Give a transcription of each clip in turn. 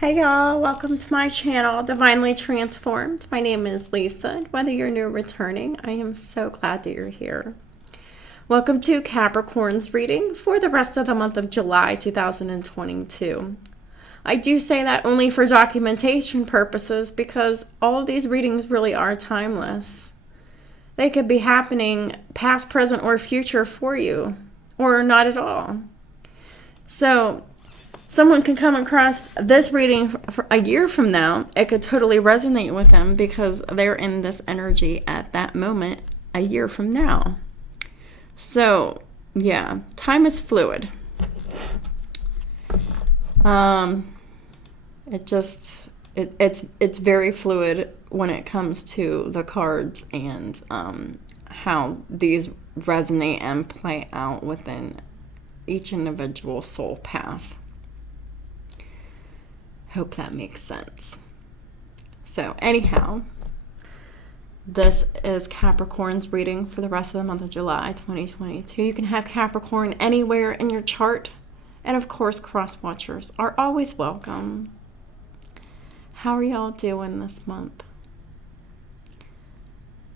Hey y'all, welcome to my channel, Divinely Transformed. My name is Lisa, and whether you're new or returning, I am so glad that you're here. Welcome to Capricorn's reading for the rest of the month of July 2022. I do say that only for documentation purposes because all of these readings really are timeless. They could be happening past, present, or future for you, or not at all. So, someone can come across this reading for a year from now. It could totally resonate with them because they're in this energy at that moment a year from now. So, yeah, time is fluid. It's very fluid when it comes to the cards and how these resonate and play out within each individual soul path. Hope that makes sense. So anyhow, this is Capricorn's reading for the rest of the month of July 2022. You can have Capricorn anywhere in your chart. And of course, cross watchers are always welcome. How are y'all doing this month?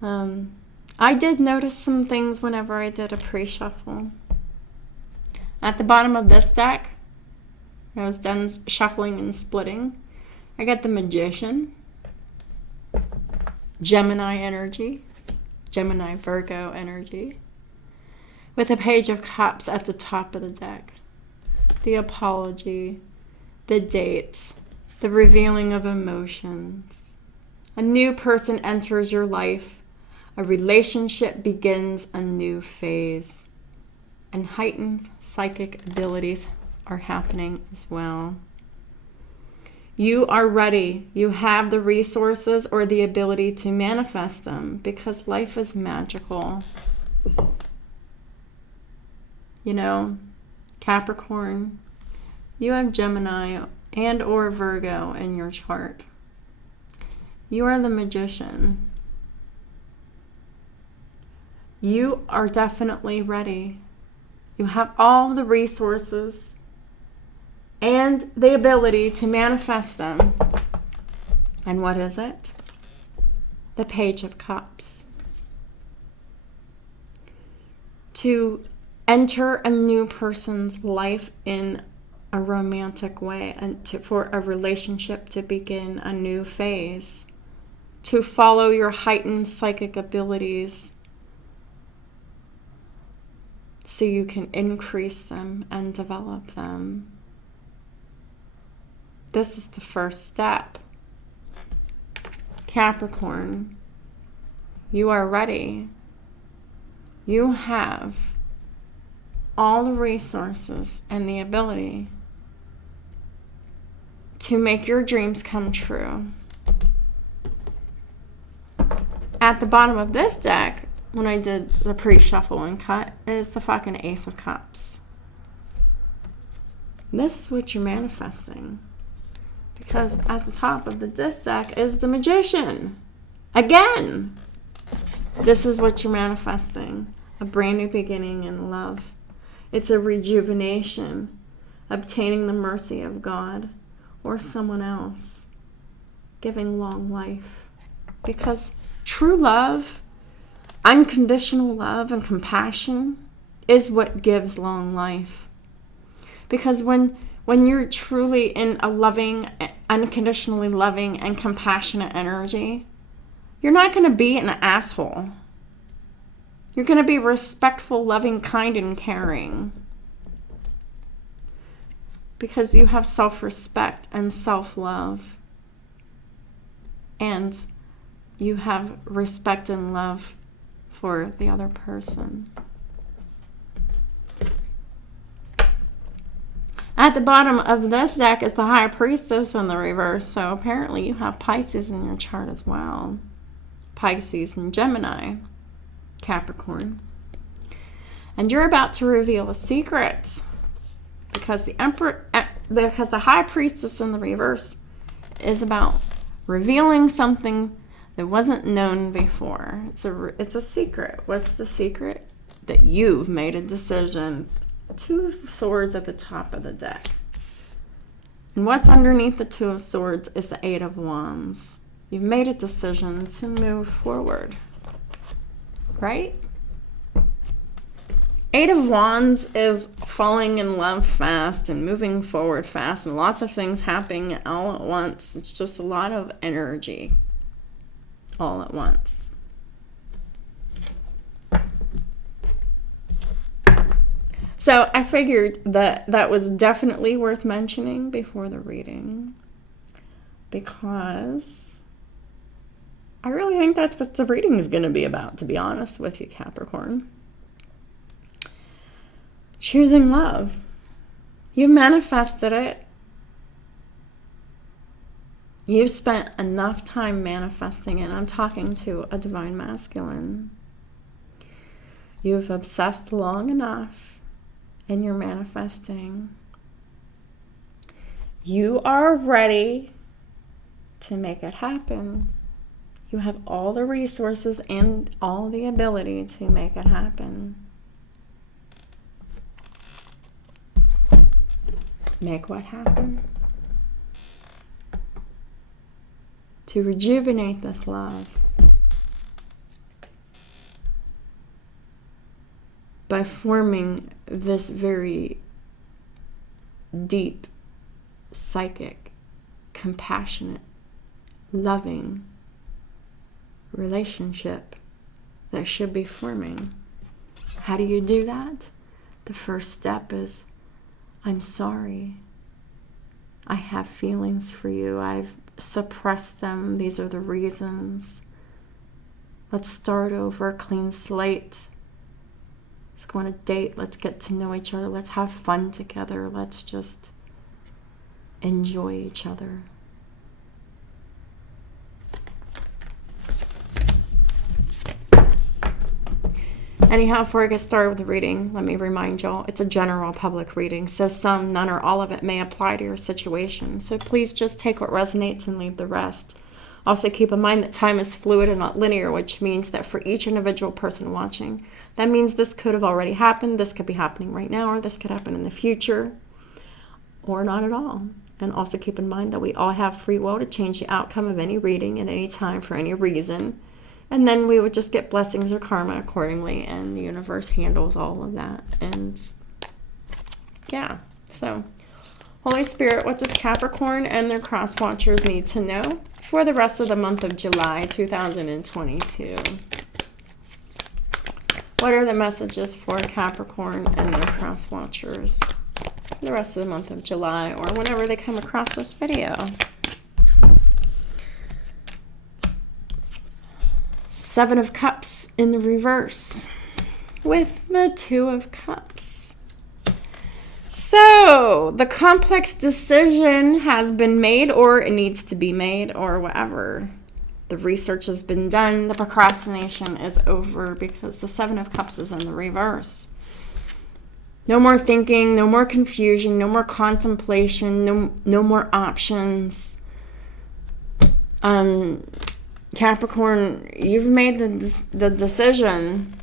I did notice some things whenever I did a pre-shuffle. At the bottom of this deck, I was done shuffling and splitting. I got the Magician, Gemini energy, Gemini Virgo energy, with a Page of Cups at the top of the deck. The apology, the dates, the revealing of emotions. A new person enters your life. A relationship begins a new phase. And heightened psychic abilities are happening as well. You are ready. You have the resources or the ability to manifest them because life is magical. You know, Capricorn, you have Gemini and or Virgo in your chart. You are the Magician. You are definitely ready. You have all the resources and the ability to manifest them. And what is it? The Page of Cups. To enter a new person's life in a romantic way and for a relationship to begin a new phase. To follow your heightened psychic abilities so you can increase them and develop them. This is the first step. Capricorn, you are ready. You have all the resources and the ability to make your dreams come true. At the bottom of this deck, when I did the pre-shuffle and cut, is the fucking Ace of Cups. This is what you're manifesting. Because at the top of this deck is the Magician. Again, this is what you're manifesting. A brand new beginning in love. It's a rejuvenation, obtaining the mercy of God or someone else, giving long life. Because true love, unconditional love and compassion is what gives long life. Because when you're truly in a loving, unconditionally loving and compassionate energy, you're not going to be an asshole. You're going to be respectful, loving, kind, and caring. Because you have self-respect and self-love. And you have respect and love for the other person. At the bottom of this deck is the High Priestess in the reverse. So apparently you have Pisces in your chart as well. Pisces and Gemini. Capricorn. And you're about to reveal a secret. Because the High Priestess in the reverse is about revealing something that wasn't known before. It's a secret. What's the secret? That you've made a decision. 2 swords at the top of the deck. And what's underneath the Two of Swords is the Eight of Wands. You've made a decision to move forward, right? Eight of Wands is falling in love fast and moving forward fast and lots of things happening all at once. It's just a lot of energy all at once. So I figured that that was definitely worth mentioning before the reading, because I really think that's what the reading is going to be about, to be honest with you, Capricorn. Choosing love. You've manifested it. You've spent enough time manifesting it. I'm talking to a divine masculine. You've obsessed long enough, and you're manifesting. You are ready to make it happen. You have all the resources and all the ability to make it happen. Make what happen? To rejuvenate this love by forming this very deep, psychic, compassionate, loving relationship that should be forming. How do you do that? The first step is, I'm sorry. I have feelings for you. I've suppressed them. These are the reasons. Let's start over, clean slate. Let's go on a date. Let's get to know each other. Let's have fun together. Let's just enjoy each other. Anyhow, before I get started with the reading, let me remind y'all, it's a general public reading, so some, none, or all of it may apply to your situation. So please just take what resonates and leave the rest. Also keep in mind that time is fluid and not linear, which means that for each individual person watching, that means this could have already happened, this could be happening right now, or this could happen in the future, or not at all. And also keep in mind that we all have free will to change the outcome of any reading at any time for any reason. And then we would just get blessings or karma accordingly, and the universe handles all of that. And yeah, so Holy Spirit, what does Capricorn and their cross watchers need to know for the rest of the month of July 2022? What are the messages for Capricorn and their cross watchers for the rest of the month of July, or whenever they come across this video? Seven of Cups in the reverse with the Two of Cups. So the complex decision has been made, or it needs to be made, or whatever. The research has been done. The procrastination is over, because the Seven of Cups is in the reverse. No more thinking, no more confusion, no more contemplation, no more options. Capricorn, you've made the decision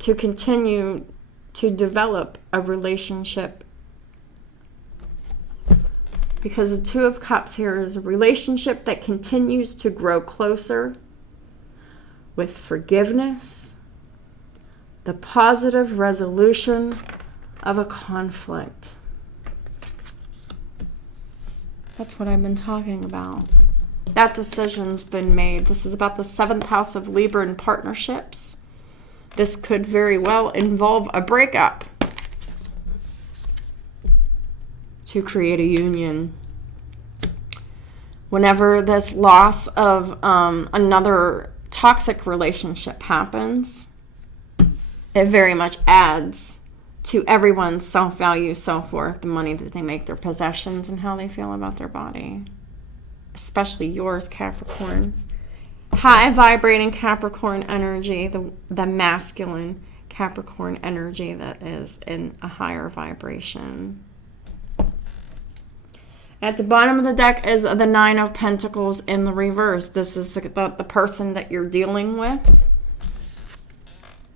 to continue to develop a relationship, because the Two of Cups here is a relationship that continues to grow closer with forgiveness, the positive resolution of a conflict. That's what I've been talking about. That decision's been made. This is about the 7th house of Libra and partnerships. This could very well involve a breakup to create a union. Whenever this loss of another toxic relationship happens, it very much adds to everyone's self-value, self-worth, the money that they make, their possessions, and how they feel about their body. Especially yours, Capricorn. High vibrating Capricorn energy, the masculine Capricorn energy that is in a higher vibration. At the bottom of the deck is the Nine of Pentacles in the reverse. This is the person that you're dealing with,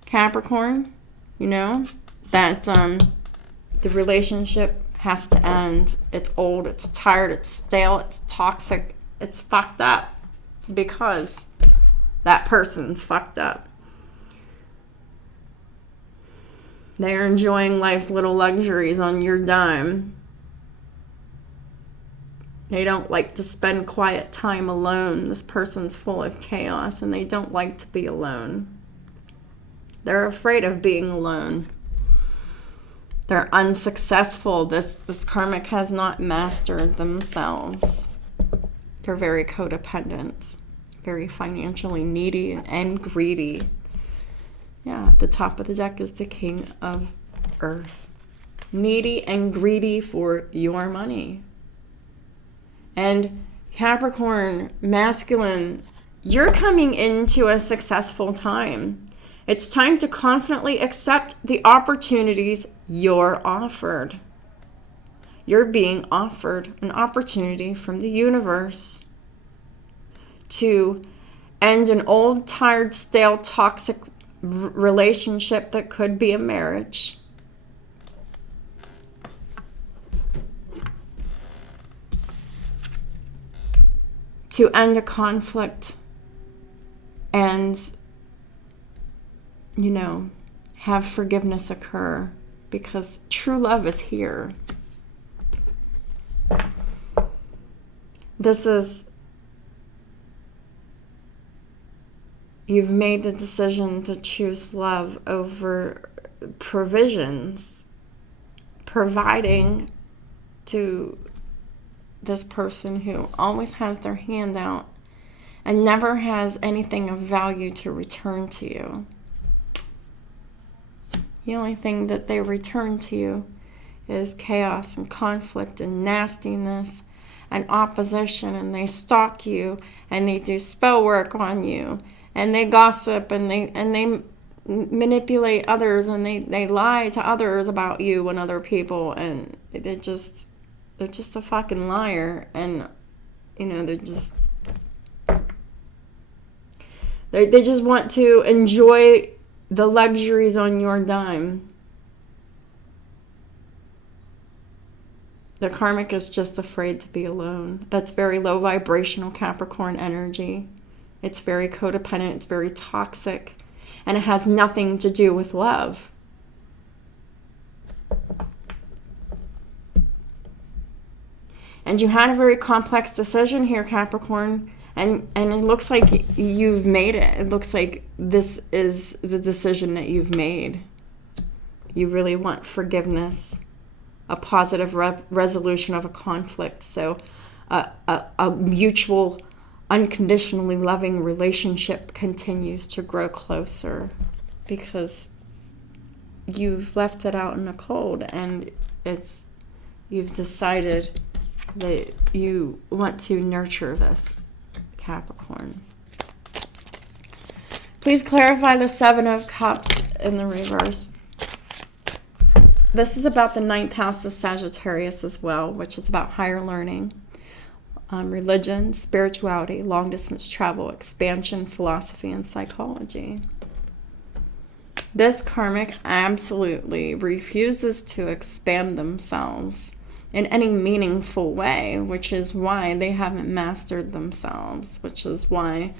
Capricorn, you know, that The relationship has to end. It's old, it's tired, it's stale, it's toxic, it's fucked up because that person's fucked up. They're enjoying life's little luxuries on your dime. They don't like to spend quiet time alone. This person's full of chaos and they don't like to be alone. They're afraid of being alone. They're unsuccessful. This karmic has not mastered themselves. They're very codependent, very financially needy and greedy. Yeah, at the top of the deck is the King of Earth. Needy and greedy for your money. And Capricorn, masculine, you're coming into a successful time. It's time to confidently accept the opportunities you're offered. You're being offered an opportunity from the universe to end an old, tired, stale, toxic relationship that could be a marriage. To end a conflict and, have forgiveness occur, because true love is here. You've made the decision to choose love over provisions, providing to this person who always has their hand out and never has anything of value to return to you. The only thing that they return to you is chaos and conflict and nastiness and opposition, and they stalk you and they do spell work on you. And they gossip and they manipulate others and they lie to others about you and other people, and they're just a fucking liar. And they just want to enjoy the luxuries on your dime. The karmic is just afraid to be alone. That's very low vibrational Capricorn energy. It's very codependent, it's very toxic, and it has nothing to do with love. And you had a very complex decision here, Capricorn, and it looks like you've made it. It looks like this is the decision that you've made. You really want forgiveness, a positive resolution of a conflict, so a mutual, unconditionally loving relationship continues to grow closer, because you've left it out in the cold and you've decided that you want to nurture this, Capricorn. Please clarify the Seven of Cups in the reverse. This is about the 9th house of Sagittarius as well, which is about higher learning. Religion, spirituality, long-distance travel, expansion, philosophy, and psychology. This karmic absolutely refuses to expand themselves in any meaningful way, which is why they haven't mastered themselves, which is why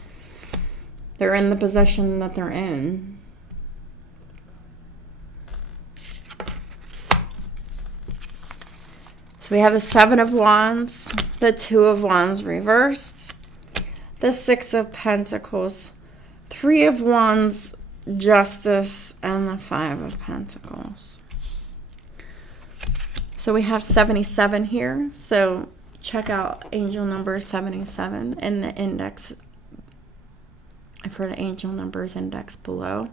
they're in the position that they're in. So we have the Seven of Wands, the Two of Wands reversed, the Six of Pentacles, Three of Wands, Justice, and the Five of Pentacles. So we have 77 here. So check out angel number 77 in the index, for the angel numbers index below.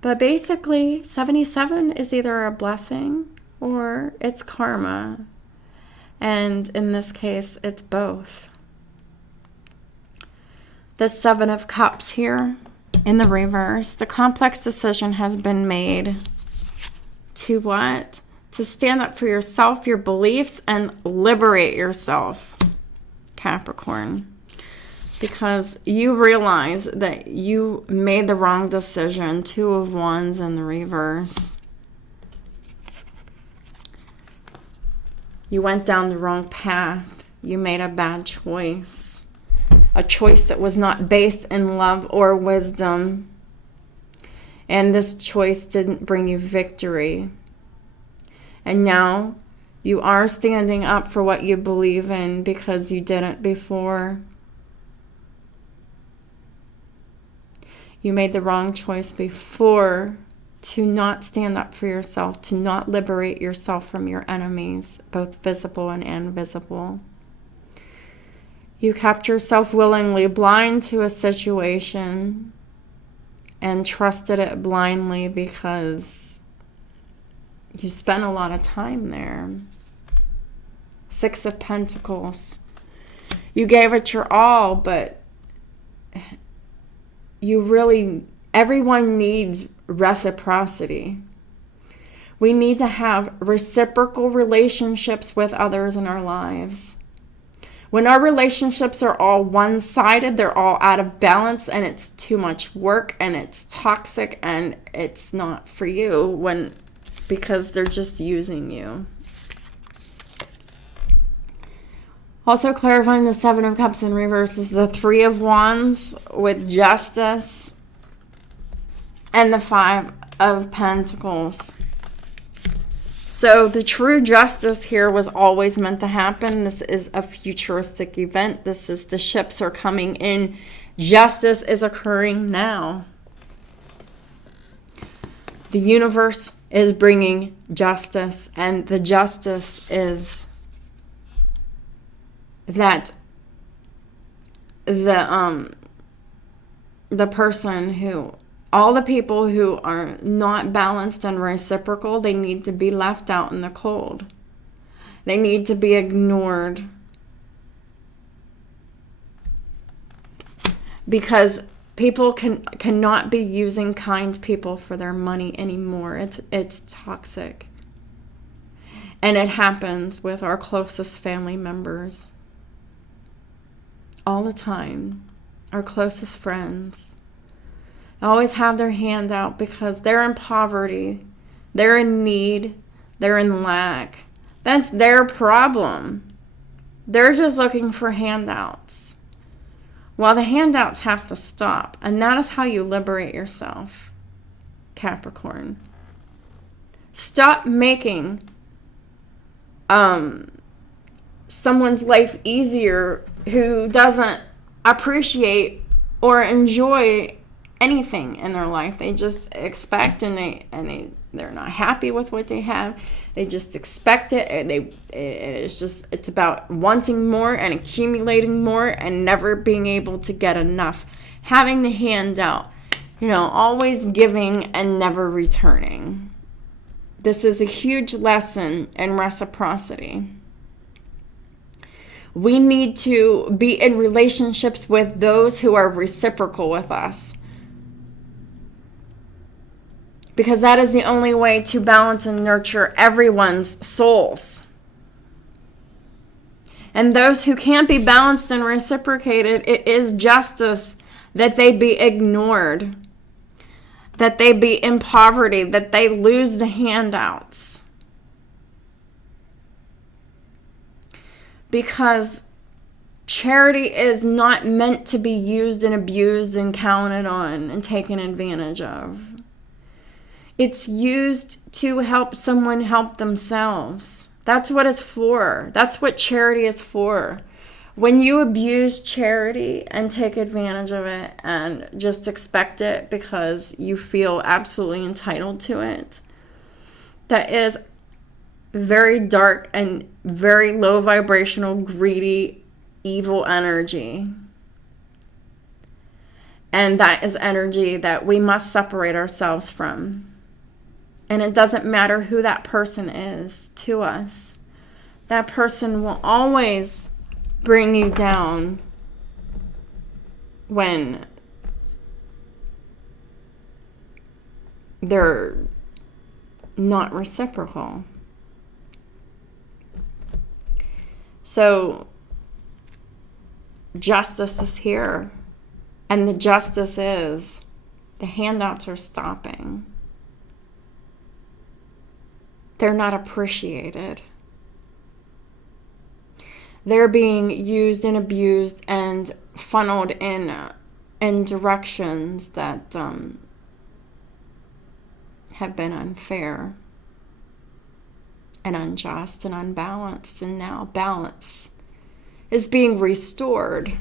But basically, 77 is either a blessing or it's karma. And in this case, it's both. The Seven of Cups here in the reverse. The complex decision has been made to what? To stand up for yourself, your beliefs, and liberate yourself, Capricorn. Because you realize that you made the wrong decision. Two of Wands in the reverse. You went down the wrong path. You made a bad choice. A choice that was not based in love or wisdom. And this choice didn't bring you victory. And now you are standing up for what you believe in because you didn't before. You made the wrong choice before to not stand up for yourself, to not liberate yourself from your enemies, both visible and invisible. You kept yourself willingly blind to a situation and trusted it blindly because you spent a lot of time there. 6 of Pentacles. You gave it your all, but everyone needs reciprocity. We need to have reciprocal relationships with others in our lives. When our relationships are all one-sided, they're all out of balance, and it's too much work, and it's toxic, and it's not for you because they're just using you. Also clarifying the 7 of Cups in reverse is the 3 of Wands with Justice and the 5 of Pentacles. So the true justice here was always meant to happen. This is a futuristic event. This is the ships are coming in. Justice is occurring now. The universe is bringing justice, and the justice is that the person who, all the people who are not balanced and reciprocal, they need to be left out in the cold. They need to be ignored. Because people cannot be using kind people for their money anymore. It's toxic. And it happens with our closest family members. All the time. Our closest friends always have their hand out because they're in poverty, they're in need, they're in lack. That's their problem. They're just looking for handouts. Well, the handouts have to stop, and that is how you liberate yourself, Capricorn. Stop making someone's life easier who doesn't appreciate or enjoy anything in their life. They just expect, and they're not happy with what they have. They just expect it. It's about wanting more and accumulating more and never being able to get enough. Having the handout, always giving and never returning. This is a huge lesson in reciprocity. We need to be in relationships with those who are reciprocal with us. Because that is the only way to balance and nurture everyone's souls. And those who can't be balanced and reciprocated, it is justice that they be ignored, that they be in poverty, that they lose the handouts. Because charity is not meant to be used and abused and counted on and taken advantage of. It's used to help someone help themselves. That's what it's for. That's what charity is for. When you abuse charity and take advantage of it and just expect it because you feel absolutely entitled to it, that is very dark and very low vibrational, greedy, evil energy. And that is energy that we must separate ourselves from. And it doesn't matter who that person is to us. That person will always bring you down when they're not reciprocal. So justice is here. And the justice is the handouts are stopping. They're not appreciated. they're being used and abused and funneled in directions that have been unfair and unjust and unbalanced, and now balance is being restored.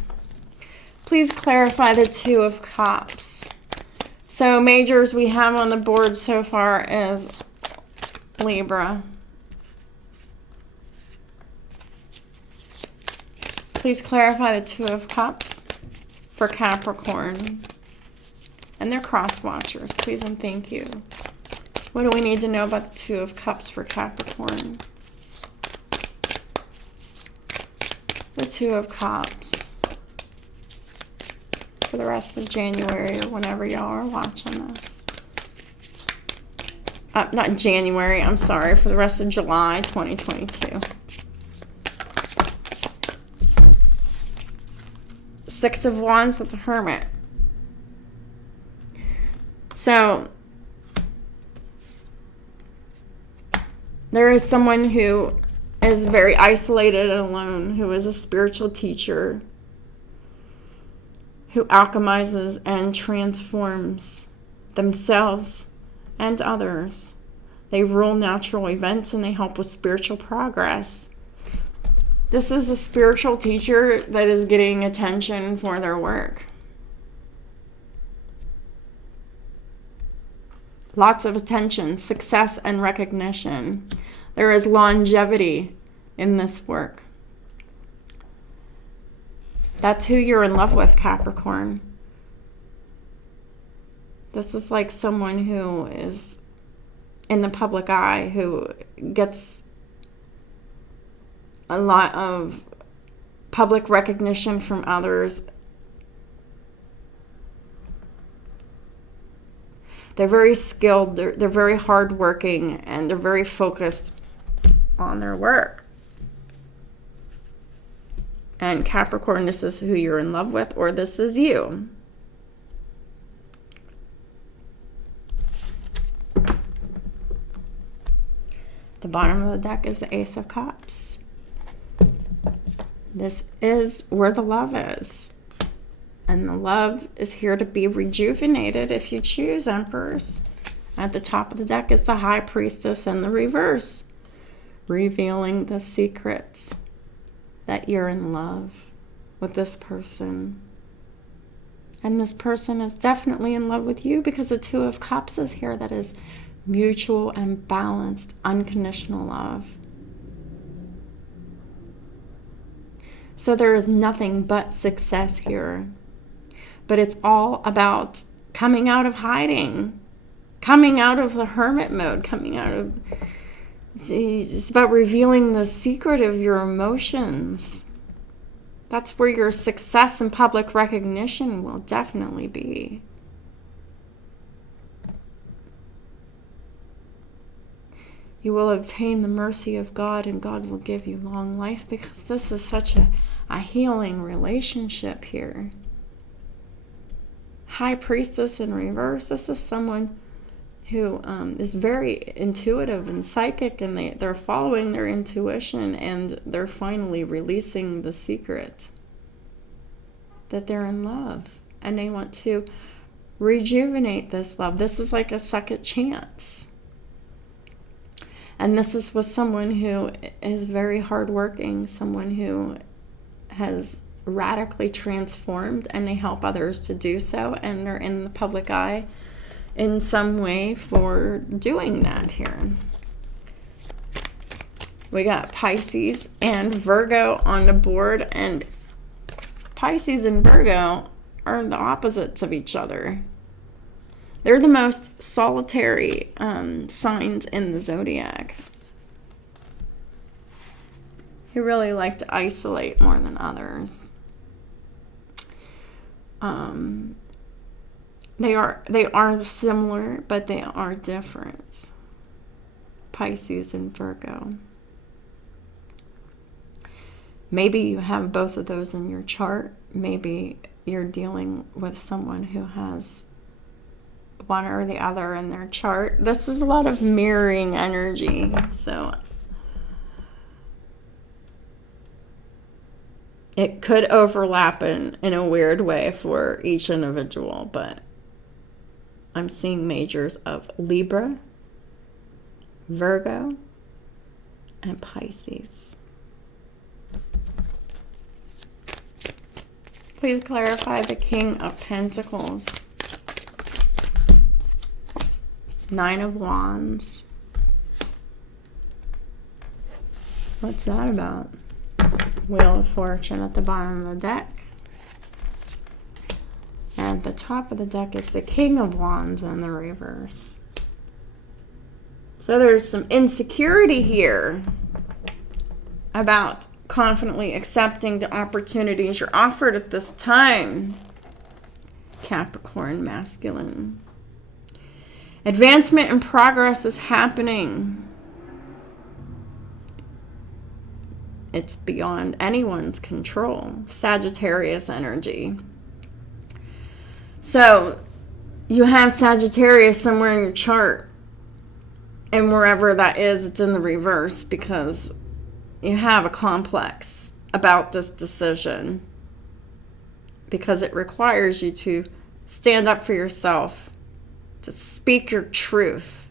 Please clarify the Two of Cups. So majors we have on the board so far is Libra. Please clarify the Two of Cups for Capricorn and their cross watchers, please and thank you. What do we need to know about the Two of Cups for Capricorn? The Two of Cups for the rest of January or whenever y'all are watching this. Not January, I'm sorry, for the rest of July 2022. Six of Wands with the Hermit. So there is someone who is very isolated and alone, who is a spiritual teacher, who alchemizes and transforms themselves and others. They rule natural events and they help with spiritual progress. This is a spiritual teacher that is getting attention for their work. Lots of attention, success, and recognition. There is longevity in this work. That's who you're in love with, Capricorn. This is like someone who is in the public eye, who gets a lot of public recognition from others. They're very skilled, they're very hardworking, and they're very focused on their work. And Capricorn, this is who you're in love with, or this is you. The bottom of the deck is the Ace of Cups. This is where the love is. And the love is here to be rejuvenated if you choose, Emperors. At the top of the deck is the High Priestess in the reverse, revealing the secrets that you're in love with this person. And this person is definitely in love with you because the Two of Cups is here. That is mutual and balanced, unconditional love. So there is nothing but success here. But it's all about coming out of hiding, coming out of the hermit mode, it's about revealing the secret of your emotions. That's where your success and public recognition will definitely be. You will obtain the mercy of God, and God will give you long life, because this is such a healing relationship here. High Priestess in reverse. This is someone who is very intuitive and psychic, and they're following their intuition, and they're finally releasing the secret that they're in love, and they want to rejuvenate this love. This is like a second chance. And this is with someone who is very hardworking, someone who has radically transformed, and they help others to do so, and they're in the public eye in some way for doing that here. We got Pisces and Virgo on the board, and Pisces and Virgo are the opposites of each other. They're the most solitary signs in the zodiac. Who really like to isolate more than others. They are similar, but they are different. Pisces and Virgo. Maybe you have both of those in your chart. Maybe you're dealing with someone who has one or the other in their chart. This is a lot of mirroring energy. So It could overlap in a weird way for each individual, but I'm seeing majors of Libra, Virgo, and Pisces. Please clarify the King of Pentacles. Nine of Wands. What's that about? Wheel of Fortune at the bottom of the deck. And at the top of the deck is the King of Wands in the reverse. So there's some insecurity here about confidently accepting the opportunities you're offered at this time. Capricorn masculine. Advancement and progress is happening. It's beyond anyone's control. Sagittarius energy. So you have Sagittarius somewhere in your chart. And wherever that is, it's in the reverse because you have a complex about this decision. Because it requires you to stand up for yourself, to speak your truth,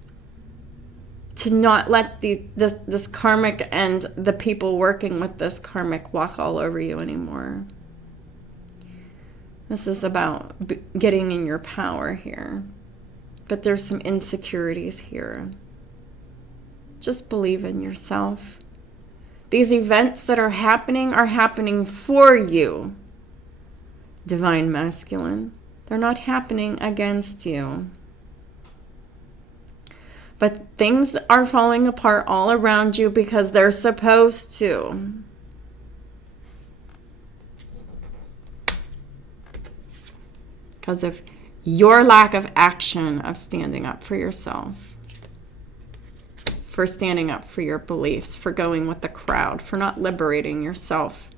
to not let this karmic and the people working with this karmic walk all over you anymore. This is about getting in your power here. But there's some insecurities here. Just believe in yourself. These events that are happening for you. Divine masculine. They're not happening against you. But things are falling apart all around you because they're supposed to. Because of your lack of action of standing up for yourself. For standing up for your beliefs. For going with the crowd. For not liberating yourself.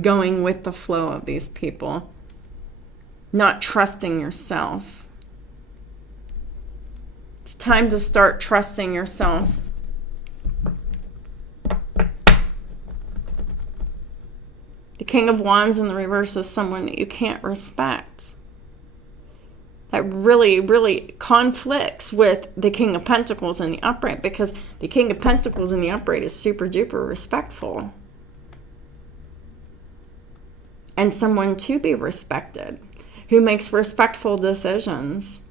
Going with the flow of these people. Not trusting yourself. It's time to start trusting yourself. The King of Wands in the reverse is someone that you can't respect. That really, really conflicts with the King of Pentacles in the upright because the King of Pentacles in the upright is super duper respectful. And someone to be respected who makes respectful decisions.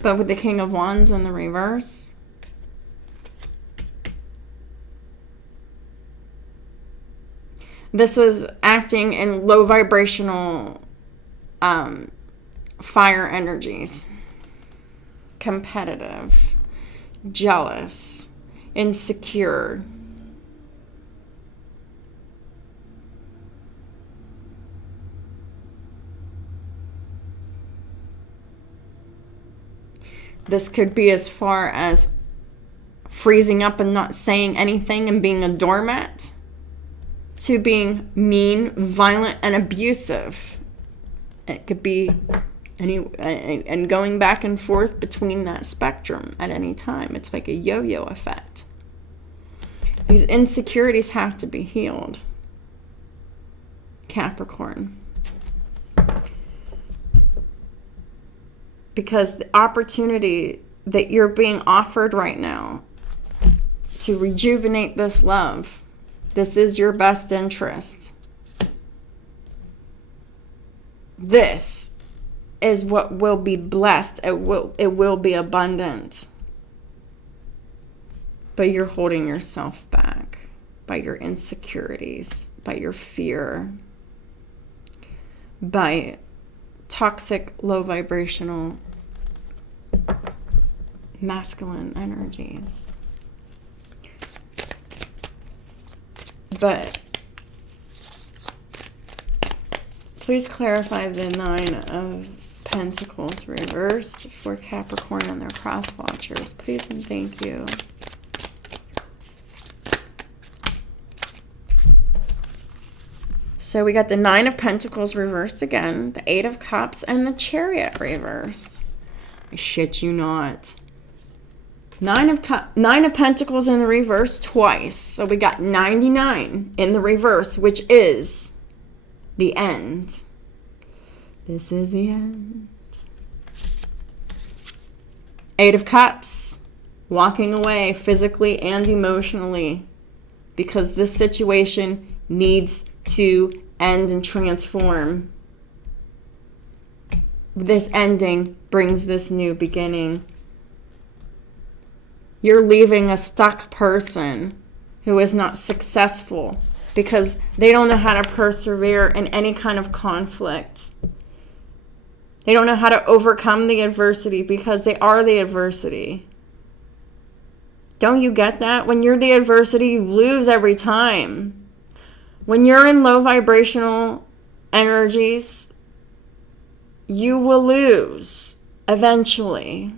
But with the King of Wands in the reverse, this is acting in low vibrational fire energies. Competitive, jealous, insecure. This could be as far as freezing up and not saying anything and being a doormat, to being mean, violent, and abusive. It could be and going back and forth between that spectrum at any time. It's like a yo-yo effect. These insecurities have to be healed. Capricorn. Because the opportunity that you're being offered right now to rejuvenate this love, this is your best interest. This is what will be blessed. It will be abundant. But you're holding yourself back by your insecurities, by your fear, by toxic, low vibrational masculine energies. But please clarify the Nine of Pentacles reversed for Capricorn and their cross watchers. Please and thank you. So we got the Nine of Pentacles reversed again, the Eight of Cups, and the Chariot reversed. I shit you not. Nine of Pentacles in the reverse twice. So we got 99 in the reverse, which is the end. This is the end. Eight of Cups. Walking away physically and emotionally. Because this situation needs to end and transform. This ending brings this new beginning. You're leaving a stuck person who is not successful because they don't know how to persevere in any kind of conflict. They don't know how to overcome the adversity because they are the adversity. Don't you get that? When you're the adversity, you lose every time. When you're in low vibrational energies, you will lose eventually.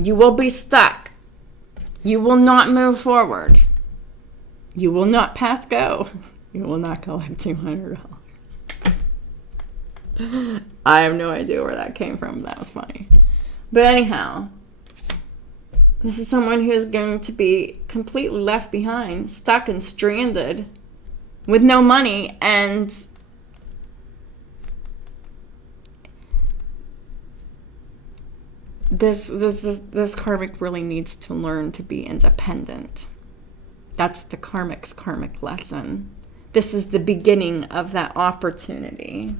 You will be stuck. You will not move forward. You will not pass go. You will not collect $200. I have no idea where that came from. That was funny. But anyhow, this is someone who is going to be completely left behind, stuck and stranded with no money, and this karmic really needs to learn to be independent. That's the karmic's karmic lesson. This is the beginning of that opportunity.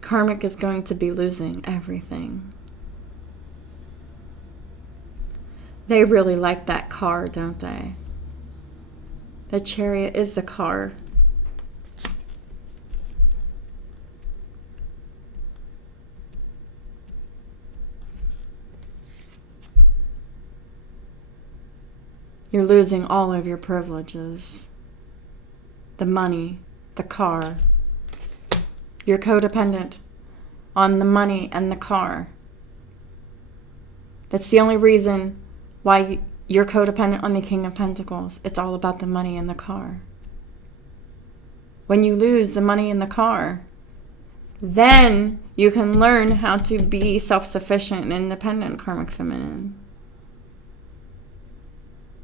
Karmic is going to be losing everything. They really like that car, don't they? The Chariot is the car. You're losing all of your privileges. The money, the car. You're codependent on the money and the car. That's the only reason why you're codependent on the King of Pentacles. It's all about the money and the car. When you lose the money and the car, then you can learn how to be self-sufficient and independent, Karmic Feminine.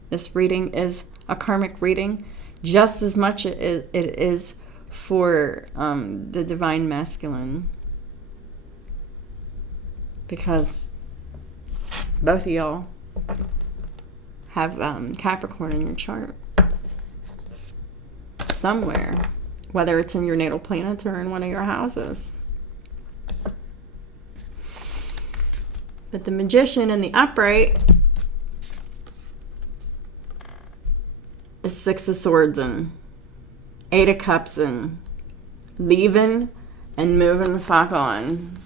This reading is a karmic reading just as much it is for the Divine Masculine. Because both of y'all have Capricorn in your chart. Somewhere. Whether it's in your natal planet or in one of your houses. But the Magician in the upright is Six of Swords and Eight of Cups and leaving and moving the fuck on.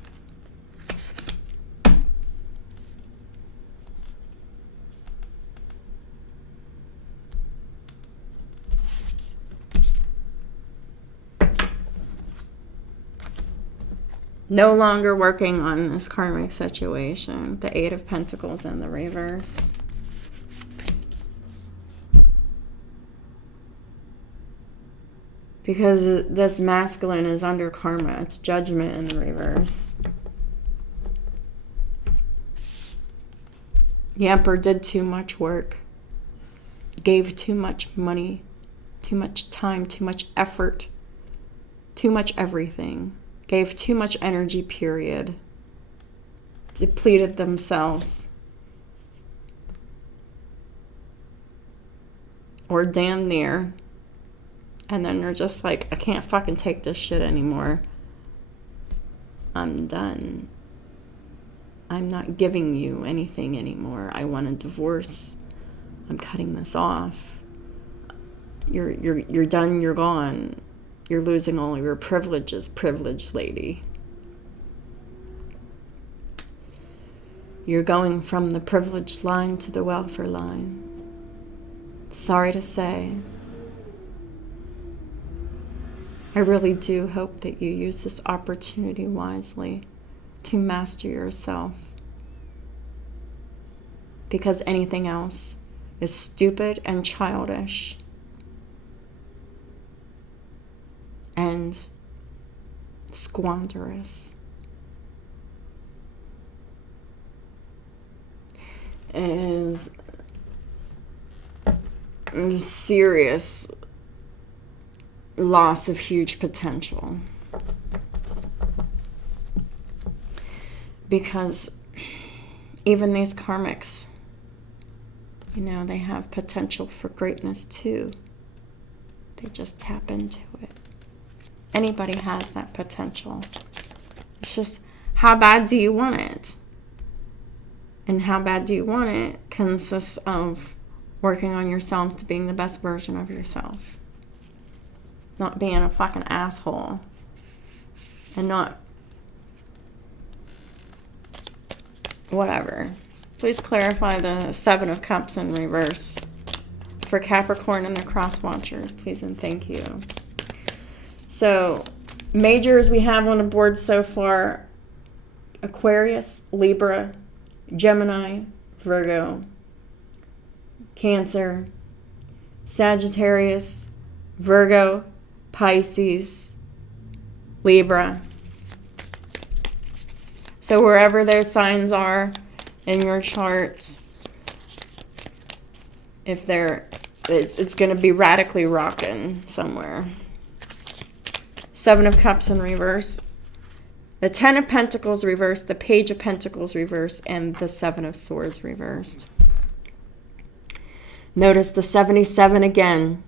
No longer working on this karmic situation. The Eight of Pentacles in the reverse. Because this masculine is under karma. It's judgment in the reverse. The Emperor did too much work. Gave too much money. Too much time. Too much effort. Too much everything. Gave too much energy, period. Depleted themselves. Or damn near. And then they're just like, I can't fucking take this shit anymore. I'm done. I'm not giving you anything anymore. I want a divorce. I'm cutting this off. You're done, you're gone. You're losing all your privileges, privileged lady. You're going from the privileged line to the welfare line. Sorry to say. I really do hope that you use this opportunity wisely to master yourself. Because anything else is stupid and childish. and squanderous. Is a serious loss of huge potential. Because even these karmics, you know, they have potential for greatness too. They just tap into it. Anybody has that potential. It's just, how bad do you want it? And how bad do you want it consists of working on yourself to being the best version of yourself. Not being a fucking asshole. And not whatever. Please clarify the Seven of Cups in reverse for Capricorn and the cross watchers, please and thank you. So, majors we have on the board so far: Aquarius, Libra, Gemini, Virgo, Cancer, Sagittarius, Virgo, Pisces, Libra. So wherever those signs are in your chart, if it's going to be radically rocking somewhere. Seven of Cups in reverse, the Ten of Pentacles reversed, the Page of Pentacles reversed, and the Seven of Swords reversed. Notice the 77 again.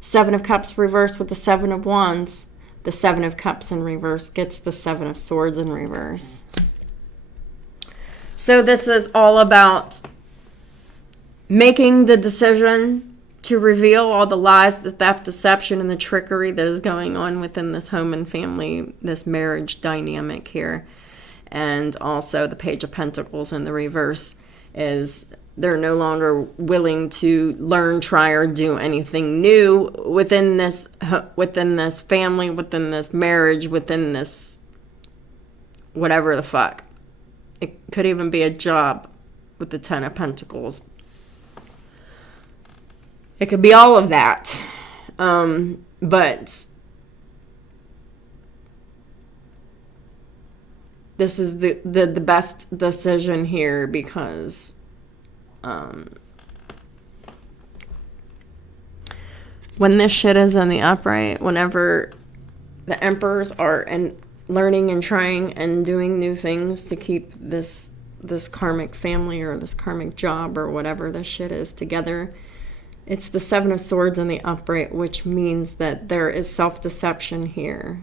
Seven of Cups reversed with the Seven of Wands. The Seven of Cups in reverse gets the Seven of Swords in reverse. So this is all about making the decision to reveal all the lies, the theft, deception, and the trickery that is going on within this home and family, this marriage dynamic here. And also the Page of Pentacles in the reverse is they're no longer willing to learn, try, or do anything new within this family, within this marriage, within this whatever the fuck. It could even be a job with the Ten of Pentacles. It could be all of that. But this is the best decision here because when this shit is in the upright, whenever the emperors are learning and trying and doing new things to keep this karmic family or this karmic job or whatever this shit is together, it's the Seven of Swords in the upright, which means that there is self-deception here.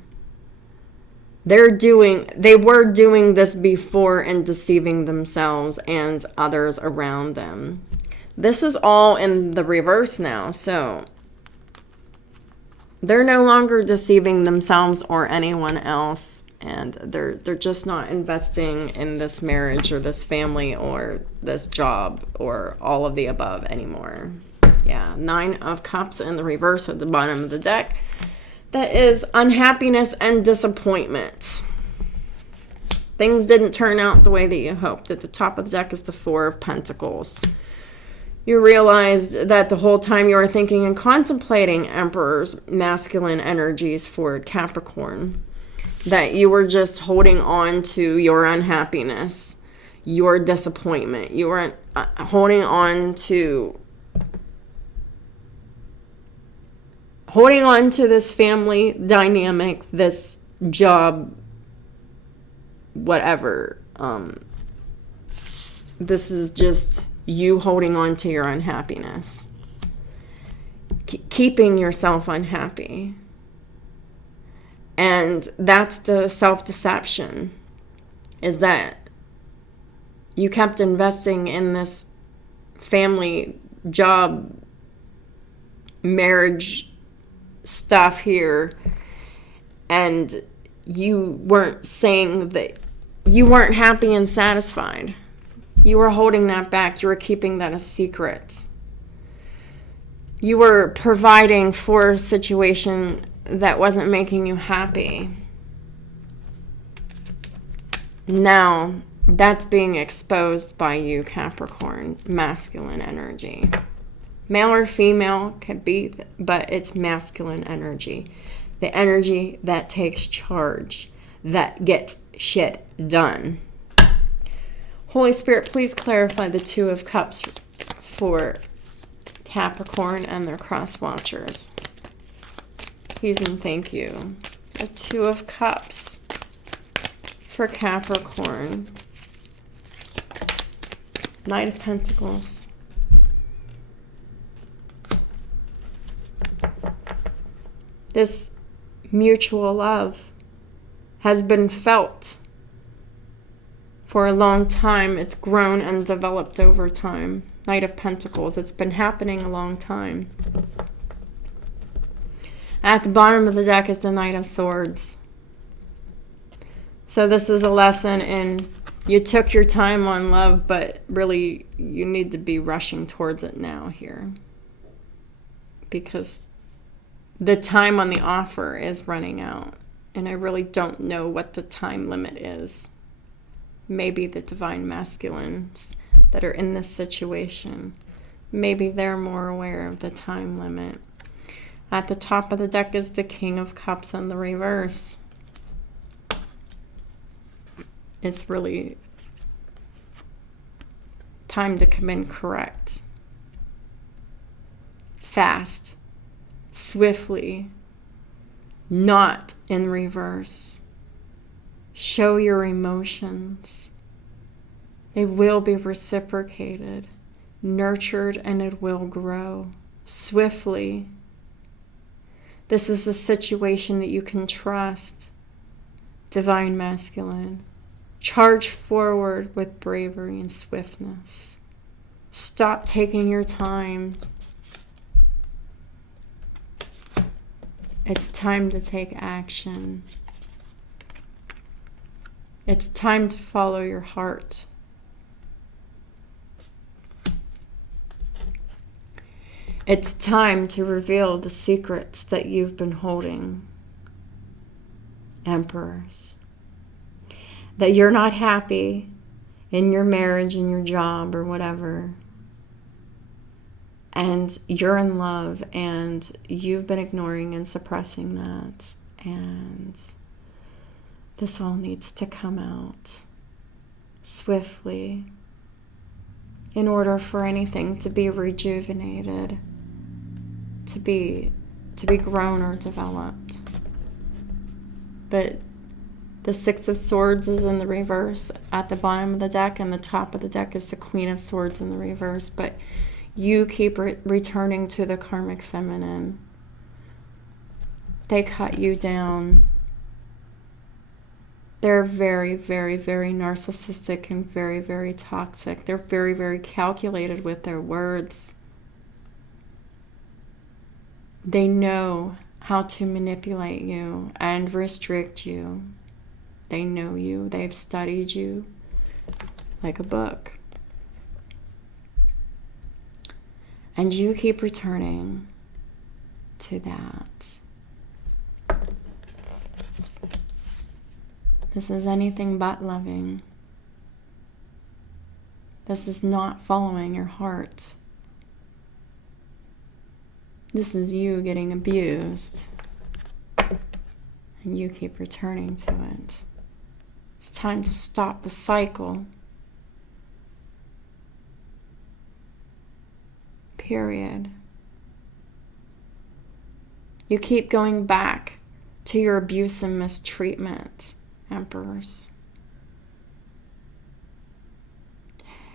They were doing this before and deceiving themselves and others around them. This is all in the reverse now, so they're no longer deceiving themselves or anyone else, and they're just not investing in this marriage or this family or this job or all of the above anymore. Yeah, Nine of Cups in the reverse at the bottom of the deck. That is unhappiness and disappointment. Things didn't turn out the way that you hoped. At the top of the deck is the Four of Pentacles. You realized that the whole time you were thinking and contemplating Emperor's masculine energies for Capricorn, that you were just holding on to your unhappiness, your disappointment. You were holding on to this family dynamic, this job, whatever. This is just you holding on to your unhappiness, keeping yourself unhappy. And that's the self-deception, is that you kept investing in this family, job, marriage stuff here, and you weren't saying that you weren't happy and satisfied. You were holding that back. You were keeping that a secret. You were providing for a situation that wasn't making you happy. Now, that's being exposed by you, Capricorn, masculine energy. Male or female could be, but it's masculine energy. the energy that takes charge, that gets shit done. Holy Spirit, please clarify the Two of Cups for Capricorn and their cross watchers. Please and thank you. The Two of Cups for Capricorn. Knight of Pentacles. This mutual love has been felt for a long time. It's grown and developed over time. Knight of Pentacles. It's been happening a long time. At the bottom of the deck is the Knight of Swords. So this is a lesson in you took your time on love, but really you need to be rushing towards it now here. Because the time on the offer is running out. And I really don't know what the time limit is. Maybe the divine masculines that are in this situation, maybe they're more aware of the time limit. At the top of the deck is the King of Cups in the reverse. It's really time to come in correct. Fast. Swiftly. Not in reverse. Show your emotions. They will be reciprocated, nurtured, and it will grow swiftly. This is a situation that you can trust. Divine masculine. Charge forward with bravery and swiftness. Stop taking your time. It's time to take action. It's time to follow your heart. It's time to reveal the secrets that you've been holding, Emperors. That you're not happy in your marriage, in your job, or whatever. And you're in love, and you've been ignoring and suppressing that. And this all needs to come out swiftly in order for anything to be rejuvenated, to be grown or developed. But the Six of Swords is in the reverse at the bottom of the deck, and the top of the deck is the Queen of Swords in the reverse. But you keep returning to the Karmic Feminine. They cut you down. They're very, very, very narcissistic and very, very toxic. They're very, very calculated with their words. They know how to manipulate you and restrict you. They know you. They've studied you like a book. And you keep returning to that. This is anything but loving. This is not following your heart. This is you getting abused. And you keep returning to it. It's time to stop the cycle. Period. You keep going back to your abuse and mistreatment, Emperors.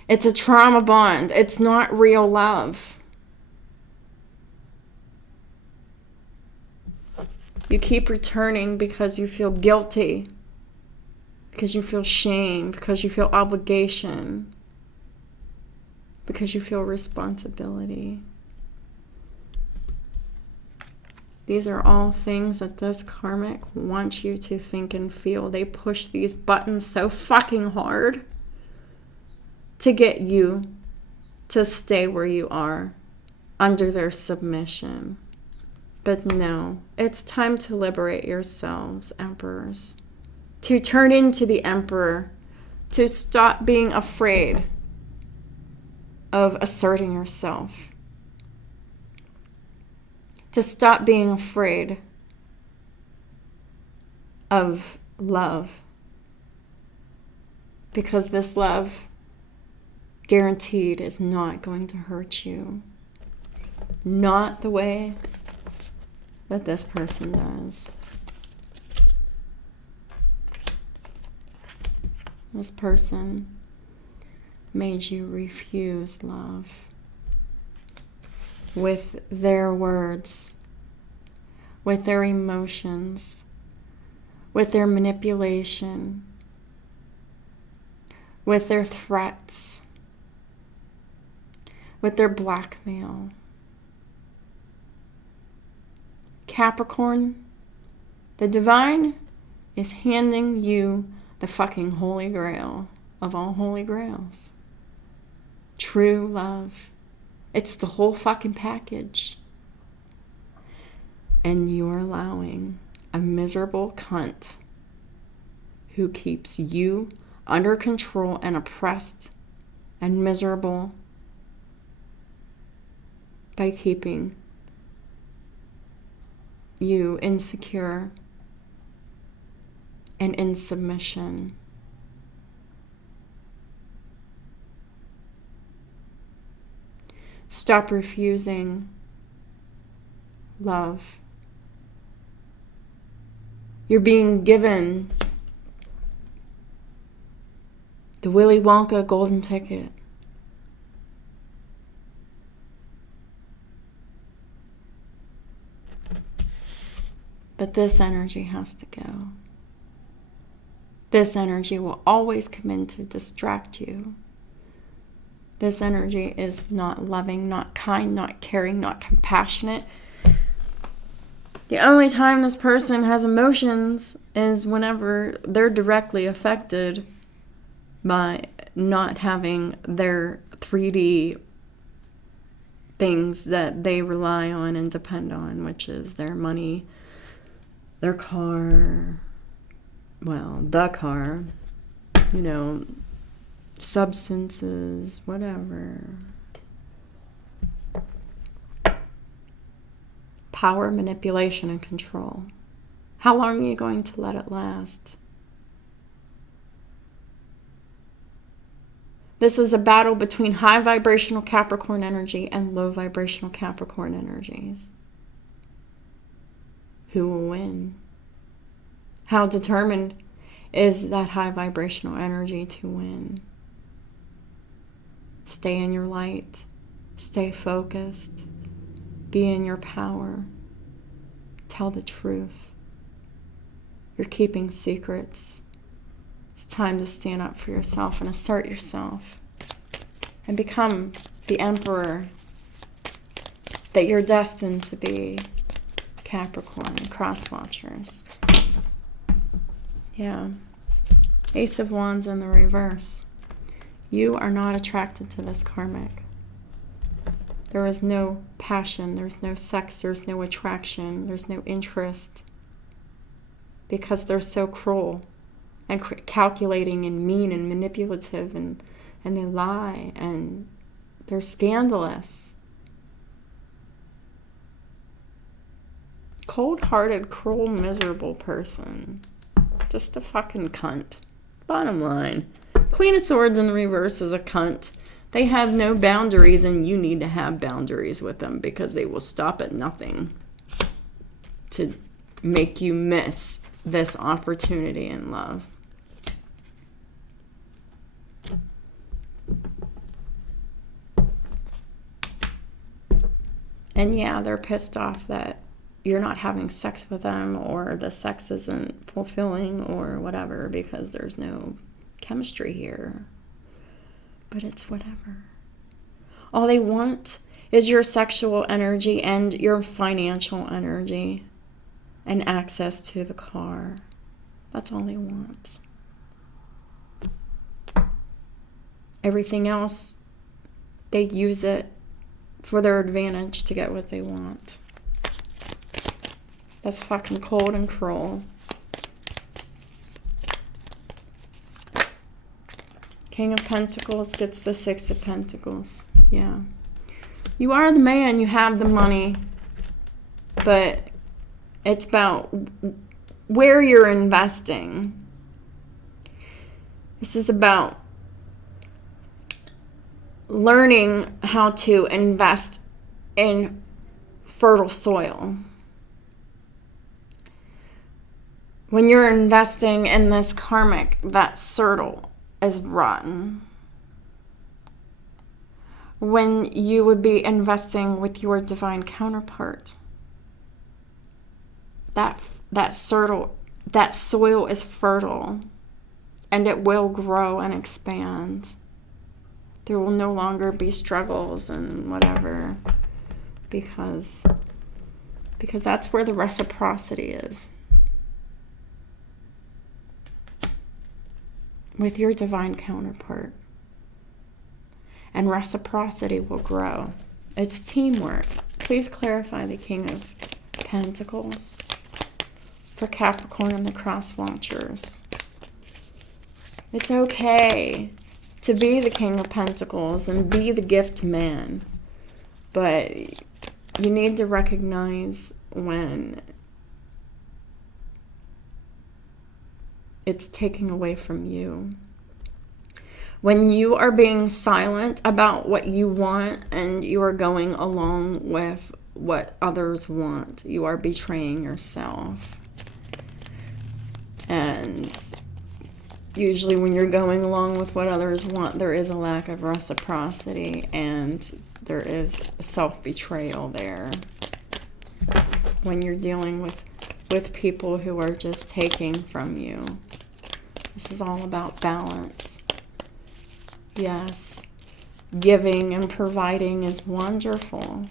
It's a trauma bond. It's not real love. You keep returning because you feel guilty, because you feel shame, because you feel obligation, because you feel responsibility. These are all things that this karmic wants you to think and feel. They push these buttons so fucking hard to get you to stay where you are under their submission. But no, it's time to liberate yourselves, Emperors. To turn into the Emperor. To stop being afraid of asserting yourself. To stop being afraid of love. Because this love, guaranteed, is not going to hurt you. Not the way that this person does. This person made you refuse love with their words, with their emotions, with their manipulation, with their threats, with their blackmail. Capricorn, the divine is handing you the fucking holy grail of all holy grails. True love. It's the whole fucking package. And you're allowing a miserable cunt who keeps you under control and oppressed and miserable by keeping you insecure and in submission. Stop refusing love. You're being given the Willy Wonka golden ticket. But this energy has to go. This energy will always come in to distract you. This energy is not loving, not kind, not caring, not compassionate. The only time this person has emotions is whenever they're directly affected by not having their 3D things that they rely on and depend on, which is their money, their car, well, the car, you know, substances, whatever. Power, manipulation, and control. How long are you going to let it last? This is a battle between high vibrational Capricorn energy and low vibrational Capricorn energies. Who will win? How determined is that high vibrational energy to win? Stay in your light. Stay focused. Be in your power. Tell the truth. You're keeping secrets. It's time to stand up for yourself and assert yourself and become the emperor that you're destined to be. Capricorn, cross watchers. Yeah. Ace of Wands in the reverse. You are not attracted to this karmic. There is no passion, there's no sex, there's no attraction, there's no interest. Because they're so cruel and calculating and mean and manipulative, and they lie and they're scandalous. Cold-hearted, cruel, miserable person. Just a fucking cunt. Bottom line. Queen of Swords in the reverse is a cunt. They have no boundaries, and you need to have boundaries with them because they will stop at nothing to make you miss this opportunity in love. And yeah, they're pissed off that you're not having sex with them, or the sex isn't fulfilling, or whatever, because there's no chemistry here. But it's whatever. All they want is your sexual energy and your financial energy and access to the car. That's all they want. Everything else, they use it for their advantage to get what they want. That's fucking cold and cruel. King of Pentacles gets the Six of Pentacles. Yeah. You are the man, you have the money, but it's about where you're investing. This is about learning how to invest in fertile soil. When you're investing in this karmic, that circle is rotten. When you would be investing with your divine counterpart, that soil is fertile, and it will grow and expand. There will no longer be struggles and whatever, because that's where the reciprocity is. With your divine counterpart. And reciprocity will grow. It's teamwork. Please clarify the King of Pentacles for Capricorn and the cross watchers. It's okay to be the King of Pentacles and be the gift man. But you need to recognize when it's taking away from you. When you are being silent about what you want and you are going along with what others want, you are betraying yourself. And usually when you're going along with what others want, there is a lack of reciprocity and there is self-betrayal there. When you're dealing with people who are just taking from you. This is all about balance. Yes, giving and providing is wonderful,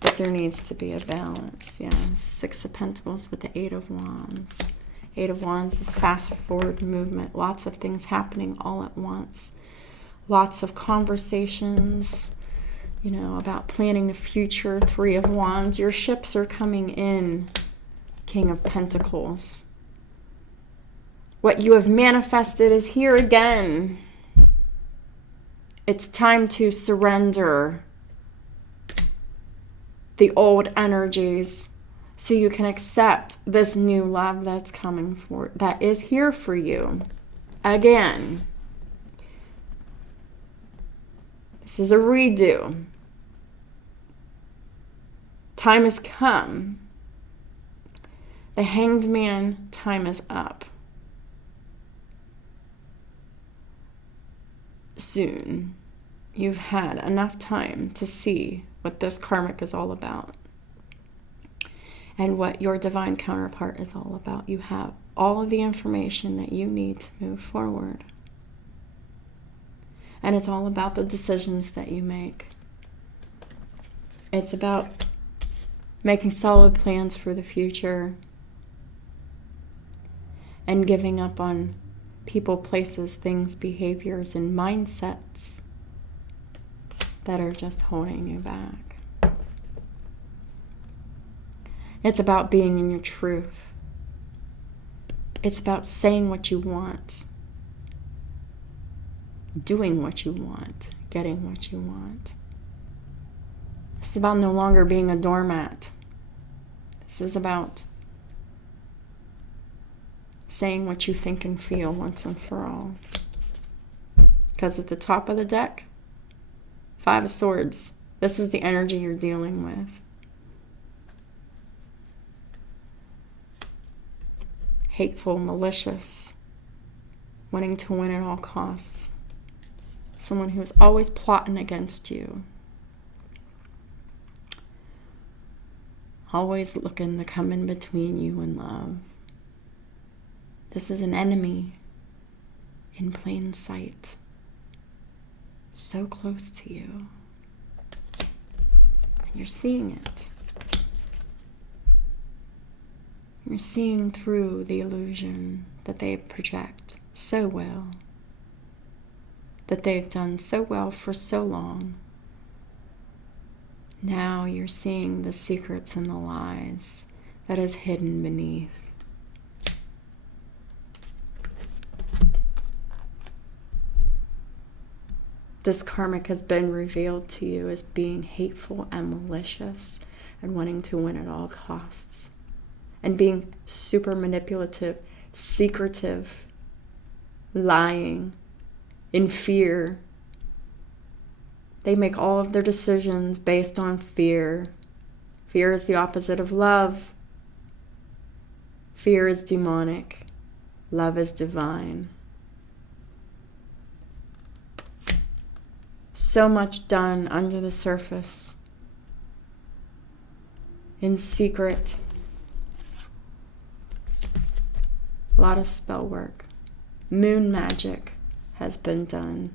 but there needs to be a balance. Yes, Six of Pentacles with the Eight of Wands. Eight of Wands is fast forward movement. Lots of things happening all at once. Lots of conversations, about planning the future. Three of Wands. Your ships are coming in, King of Pentacles. What you have manifested is here again. It's time to surrender the old energies so you can accept this new love that's coming forward, that is here for you. Again, this is a redo. Time has come. The Hanged Man, time is up. Soon. You've had enough time to see what this karmic is all about and what your divine counterpart is all about. You have all of the information that you need to move forward. And it's all about the decisions that you make. It's about making solid plans for the future and giving up on people, places, things, behaviors, and mindsets that are just holding you back. It's about being in your truth. It's about saying what you want, doing what you want, getting what you want. It's about no longer being a doormat. This is about saying what you think and feel once and for all. Because at the top of the deck, Five of Swords. This is the energy you're dealing with. Hateful, malicious, wanting to win at all costs. Someone who is always plotting against you. Always looking to come in between you and love. This is an enemy in plain sight. So close to you. And you're seeing it. You're seeing through the illusion that they project so well. That they've done so well for so long. Now you're seeing the secrets and the lies that is hidden beneath. This karmic has been revealed to you as being hateful and malicious and wanting to win at all costs. and being super manipulative, secretive, lying, in fear. They make all of their decisions based on fear. Fear is the opposite of love. Fear is demonic. Love is divine. So much done under the surface, in secret. A lot of spell work. Moon magic has been done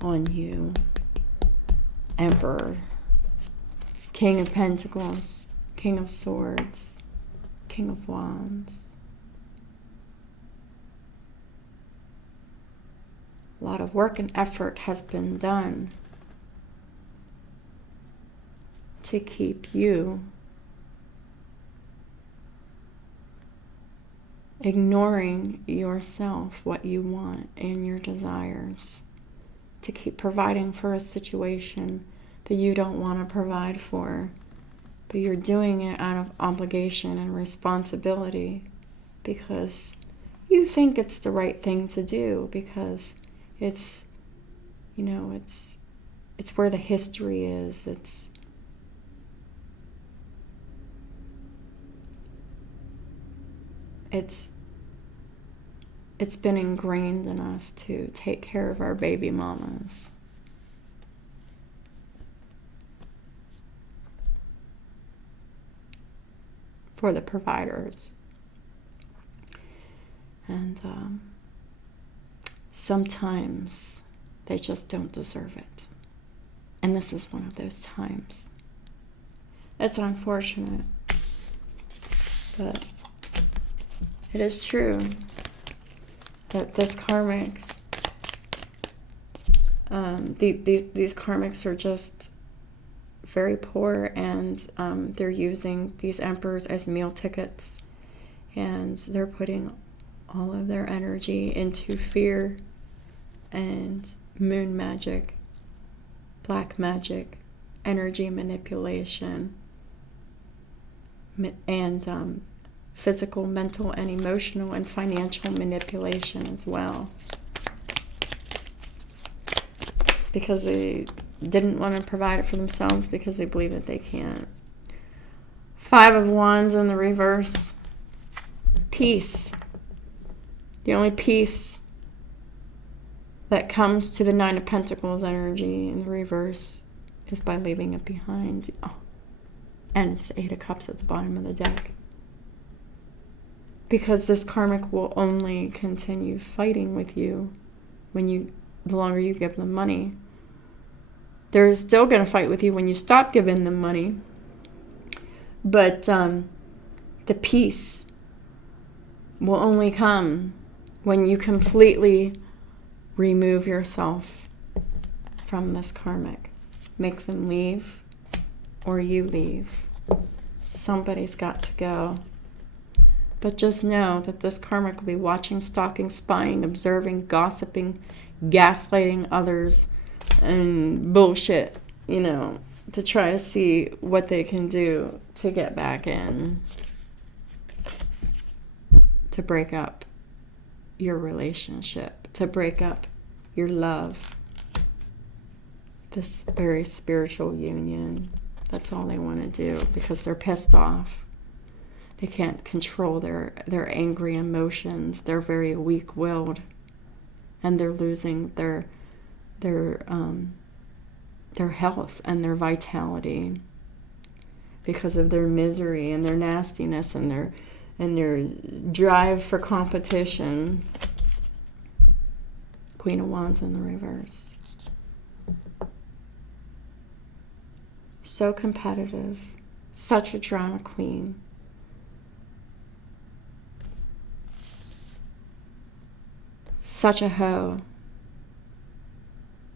on you. Emperor, King of Pentacles, King of Swords, King of Wands. A lot of work and effort has been done to keep you ignoring yourself, what you want and your desires, to keep providing for a situation that you don't want to provide for, but you're doing it out of obligation and responsibility because you think it's the right thing to do, because it's, you know, it's where the history is. It's been ingrained in us to take care of our baby mamas. For the providers. And sometimes they just don't deserve it. And this is one of those times. It's unfortunate, but it is true that this karmic, these karmics are just very poor, and they're using these emperors as meal tickets, and they're putting all of their energy into fear and moon magic, black magic, energy manipulation, and physical, mental, and emotional and financial manipulation as well. Because they didn't want to provide it for themselves because they believe that they can't. 5 of Wands in the reverse. Peace. The only peace that comes to the 9 of Pentacles energy in the reverse is by leaving it behind. Oh. And it's the 8 of Cups at the bottom of the deck. Because this karmic will only continue fighting with you the longer you give them money. They're still going to fight with you when you stop giving them money. But the peace will only come when you completely remove yourself from this karmic. Make them leave, or you leave. Somebody's got to go. But just know that this karmic will be watching, stalking, spying, observing, gossiping, gaslighting others, and bullshit, to try to see what they can do to get back in, to break up your relationship, to break up your love, this very spiritual union. That's all they want to do because they're pissed off. They can't control their angry emotions. They're very weak-willed, and they're losing their health and their vitality because of their misery and their nastiness and their drive for competition. Queen of Wands in the reverse. So competitive, such a drama queen. Such a hoe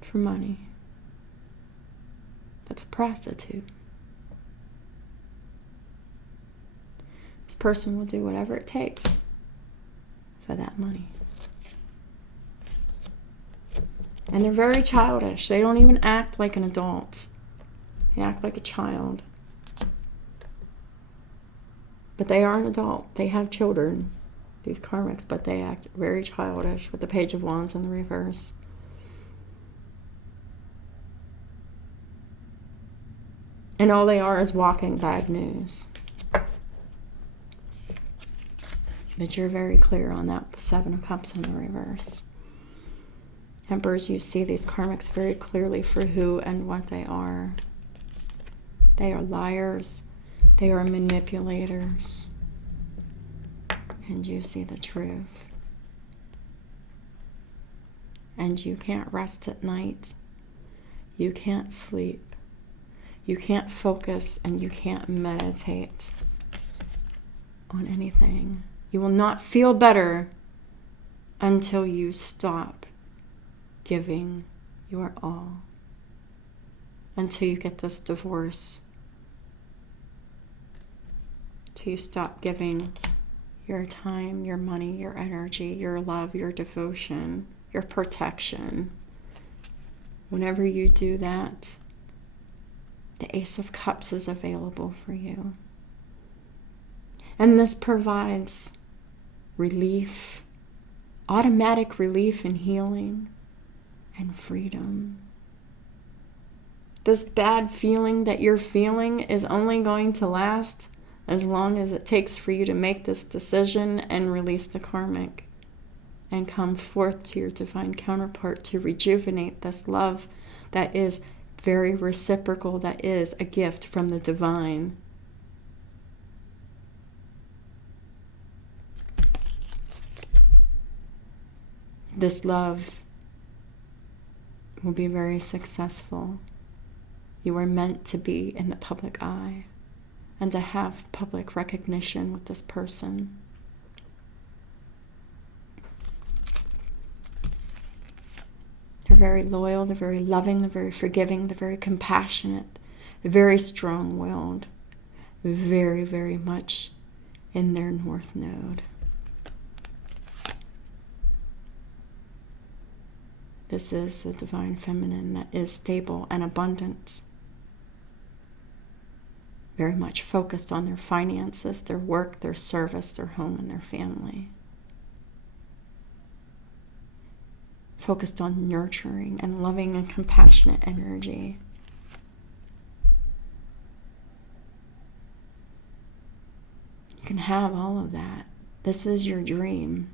for money. That's a prostitute. This person will do whatever it takes for that money. And they're very childish. They don't even act like an adult. They act like a child. But they are an adult. They have children, these karmics, but they act very childish with the Page of Wands in the reverse. And all they are is walking bad news. But you're very clear on that, the Seven of Cups in the reverse. Emperors, you see these karmics very clearly for who and what they are. They are liars. They are manipulators. And you see the truth. And you can't rest at night. You can't sleep. You can't focus, and you can't meditate on anything. You will not feel better until you stop giving your all. Until you get this divorce. Till you stop giving your time, your money, your energy, your love, your devotion, your protection. Whenever you do that, the Ace of Cups is available for you. And this provides relief, automatic relief and healing and freedom. This bad feeling that you're feeling is only going to last as long as it takes for you to make this decision and release the karmic and come forth to your divine counterpart to rejuvenate this love that is very reciprocal, that is a gift from the divine. This love will be very successful. You are meant to be in the public eye and to have public recognition with this person. They're very loyal, they're very loving, they're very forgiving, they're very compassionate, they're very strong-willed, very, very much in their North Node. This is the divine feminine that is stable and abundant. Very much focused on their finances, their work, their service, their home, and their family. Focused on nurturing and loving and compassionate energy. You can have all of that. This is your dream.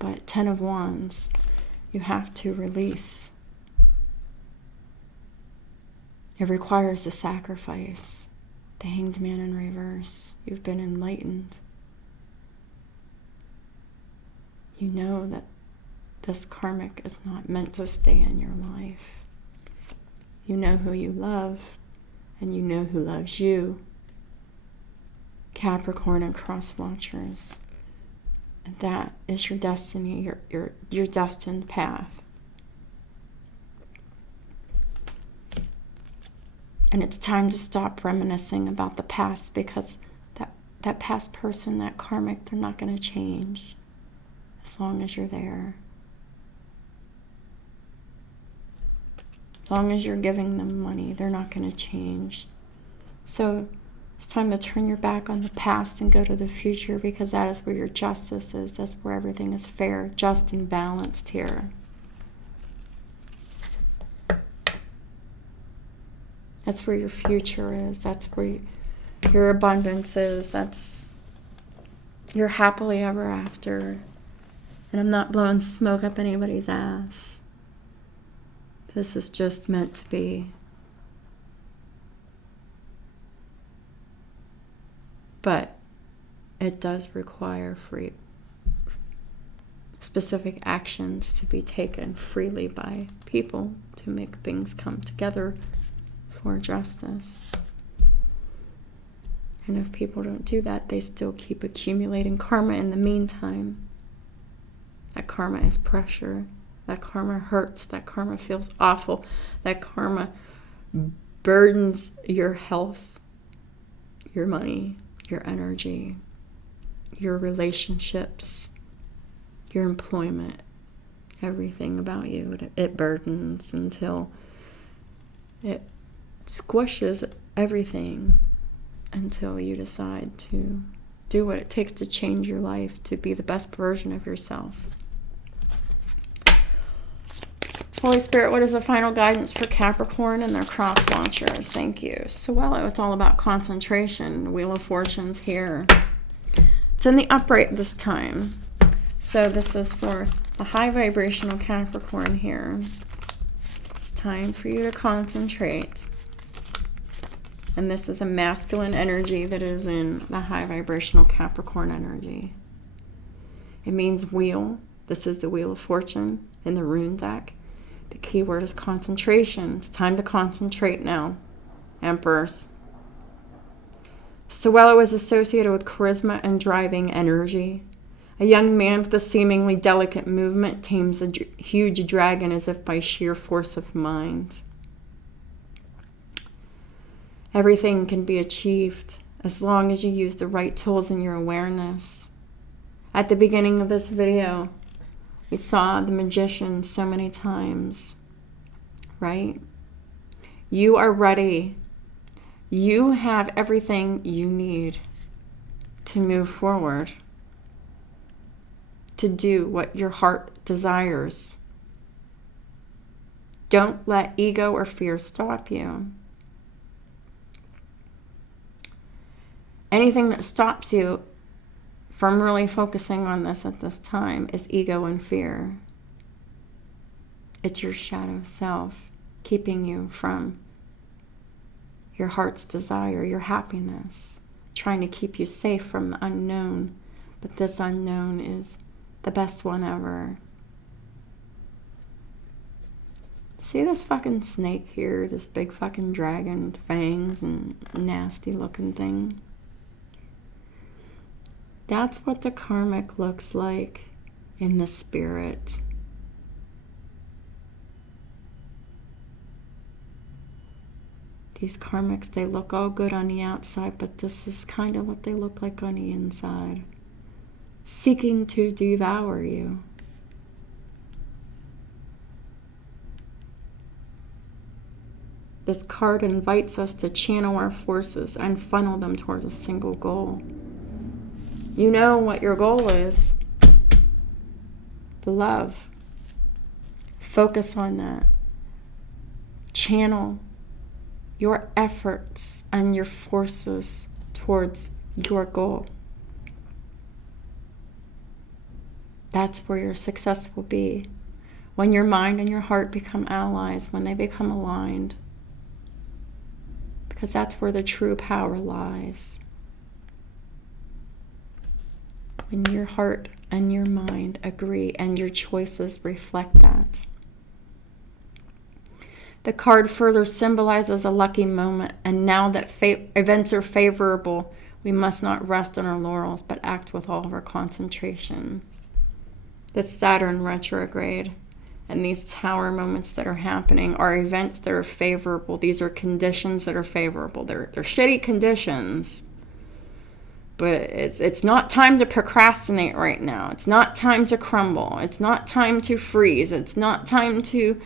But 10 of Wands, you have to release. It requires the sacrifice. The Hanged Man in reverse. You've been enlightened. You know that this karmic is not meant to stay in your life. You know who you love, and you know who loves you. Capricorn and cross watchers. And that is your destiny, your destined path. And it's time to stop reminiscing about the past, because that past person, that karmic, they're not going to change as long as you're there. As long as you're giving them money, they're not going to change. So it's time to turn your back on the past and go to the future, because that is where your justice is. That's where everything is fair, just, and balanced here. That's where your future is. That's where your abundance is. That's your happily ever after. And I'm not blowing smoke up anybody's ass. This is just meant to be. But it does require specific actions to be taken freely by people to make things come together for justice. And if people don't do that, they still keep accumulating karma in the meantime. That karma is pressure. That karma hurts. That karma feels awful. That karma burdens your health, your money, your energy, your relationships, your employment, everything about you. It burdens until it squishes everything until you decide to do what it takes to change your life, to be the best version of yourself. Holy Spirit, what is the final guidance for Capricorn and their cross watchers? Thank you. So, well, it's all about concentration. Wheel of Fortune's here. It's in the upright this time. So this is for a high vibrational Capricorn here. It's time for you to concentrate. And this is a masculine energy that is in the high vibrational Capricorn energy. It means wheel. This is the Wheel of Fortune in the rune deck. The key word is concentration. It's time to concentrate now, Emperors. Sewello is associated with charisma and driving energy. A young man with a seemingly delicate movement tames a huge dragon as if by sheer force of mind. Everything can be achieved as long as you use the right tools in your awareness. At the beginning of this video, we saw the magician so many times, right? You are ready. You have everything you need to move forward, to do what your heart desires. Don't let ego or fear stop you. Anything that stops you from really focusing on this at this time is ego and fear. It's your shadow self keeping you from your heart's desire, your happiness, trying to keep you safe from the unknown. But this unknown is the best one ever. See this fucking snake here? This big fucking dragon with fangs and nasty looking thing? That's what the karmic looks like in the spirit. These karmics, they look all good on the outside, but this is kind of what they look like on the inside. Seeking to devour you. This card invites us to channel our forces and funnel them towards a single goal. You know what your goal is. The love. Focus on that. Channel your efforts and your forces towards your goal. That's where your success will be. When your mind and your heart become allies, when they become aligned. Because that's where the true power lies. When your heart and your mind agree and your choices reflect that. The card further symbolizes a lucky moment, and now that events are favorable, we must not rest on our laurels, but act with all of our concentration. This Saturn retrograde and these tower moments that are happening are events that are favorable. These are conditions that are favorable. They're shitty conditions. But it's not time to procrastinate right now. It's not time to crumble. It's not time to freeze. It's not time to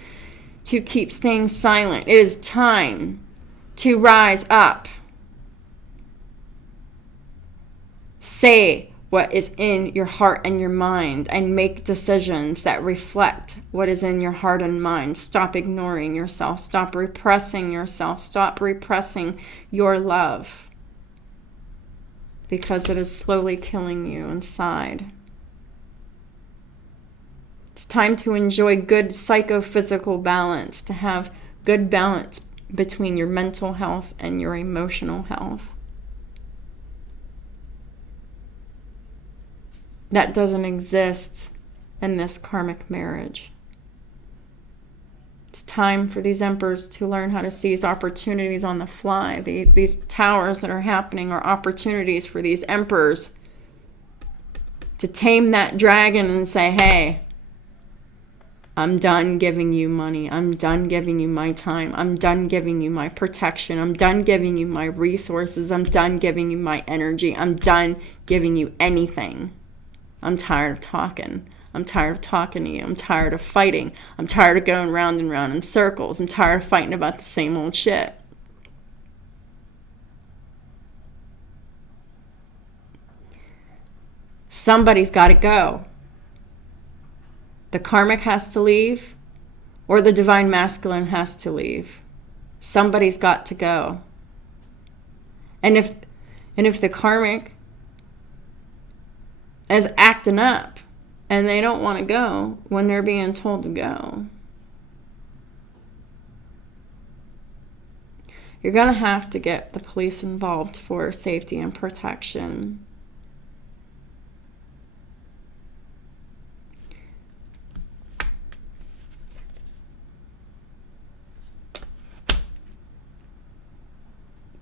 keep staying silent. It is time to rise up. Say what is in your heart and your mind and make decisions that reflect what is in your heart and mind. Stop ignoring yourself. Stop repressing yourself. Stop repressing your love. Because it is slowly killing you inside. It's time to enjoy good psychophysical balance, to have good balance between your mental health and your emotional health. That doesn't exist in this karmic marriage. It's time for these emperors to learn how to seize opportunities on the fly. These towers that are happening are opportunities for these emperors to tame that dragon and say, hey, I'm done giving you money. I'm done giving you my time. I'm done giving you my protection. I'm done giving you my resources. I'm done giving you my energy. I'm done giving you anything. I'm tired of talking. I'm tired of talking to you. I'm tired of fighting. I'm tired of going round and round in circles. I'm tired of fighting about the same old shit. Somebody's got to go. The karmic has to leave, or the divine masculine has to leave. Somebody's got to go. And if the karmic is acting up and they don't want to go when they're being told to go, you're going to have to get the police involved for safety and protection.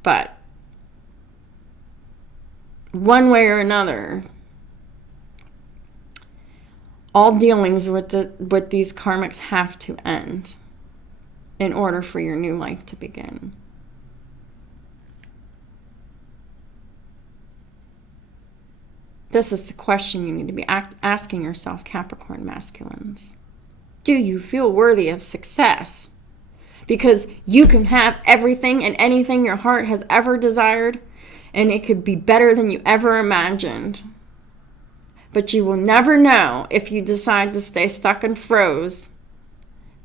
But one way or another, all dealings with these karmics have to end in order for your new life to begin. This is the question you need to be asking yourself, Capricorn masculines. Do you feel worthy of success? Because you can have everything and anything your heart has ever desired, and it could be better than you ever imagined. But you will never know if you decide to stay stuck and froze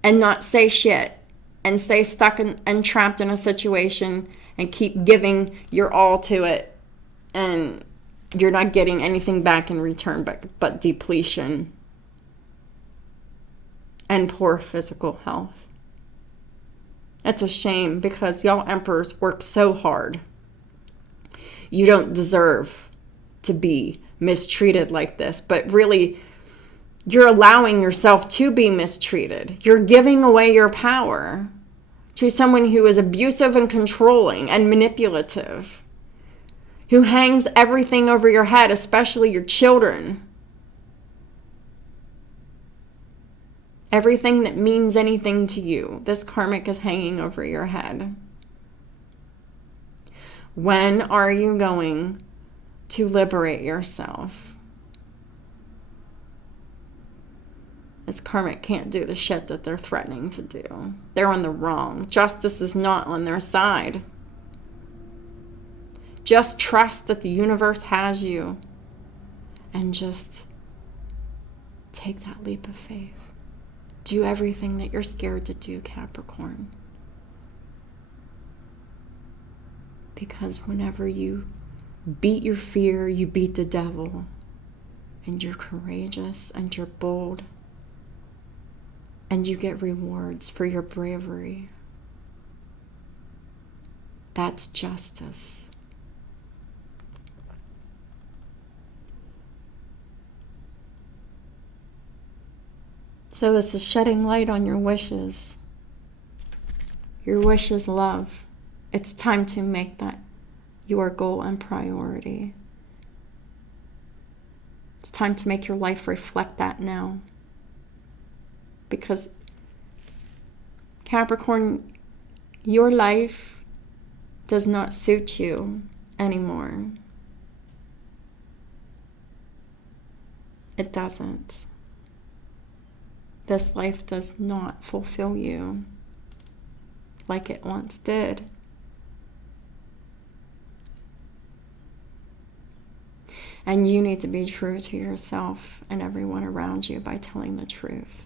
and not say shit and stay stuck and trapped in a situation and keep giving your all to it, and you're not getting anything back in return but depletion and poor physical health. It's a shame, because y'all emperors work so hard. You don't deserve to be mistreated like this, but really, you're allowing yourself to be mistreated. You're giving away your power to someone who is abusive and controlling and manipulative, who hangs everything over your head, especially your children. Everything that means anything to you, this karmic is hanging over your head. When are you going to liberate yourself? This karmic can't do the shit that they're threatening to do. They're on the wrong. Justice is not on their side. Just trust that the universe has you, and just take that leap of faith. Do everything that you're scared to do, Capricorn. Because whenever you beat your fear, you beat the devil. And you're courageous and you're bold. And you get rewards for your bravery. That's justice. So this is shedding light on your wishes. Your wish is love. It's time to make that your goal and priority. It's time to make your life reflect that now. Because, Capricorn, your life does not suit you anymore. It doesn't. This life does not fulfill you like it once did. And you need to be true to yourself and everyone around you by telling the truth.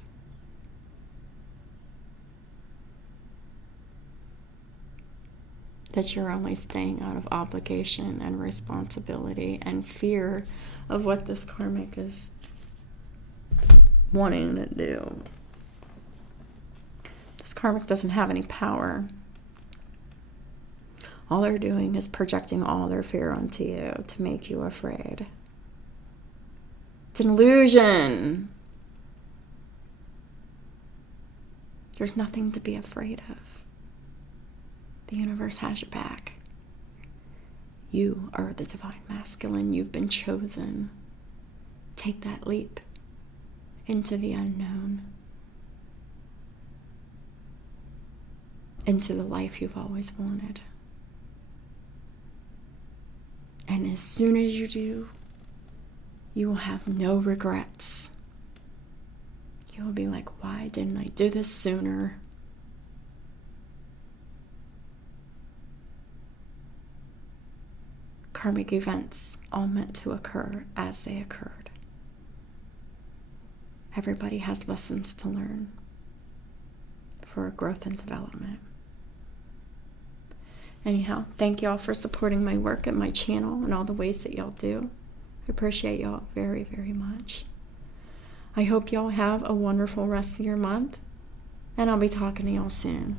That you're only staying out of obligation and responsibility and fear of what this karmic is wanting to do. This karmic doesn't have any power. All they're doing is projecting all their fear onto you to make you afraid. It's an illusion. There's nothing to be afraid of. The universe has your back. You are the divine masculine. You've been chosen. Take that leap into the unknown, into the life you've always wanted. And as soon as you do, you will have no regrets. You will be like, why didn't I do this sooner? karmic events all meant to occur as they occurred. Everybody has lessons to learn for growth and development. Anyhow, thank y'all for supporting my work and my channel and all the ways that y'all do. I appreciate y'all very, very much. I hope y'all have a wonderful rest of your month, and I'll be talking to y'all soon.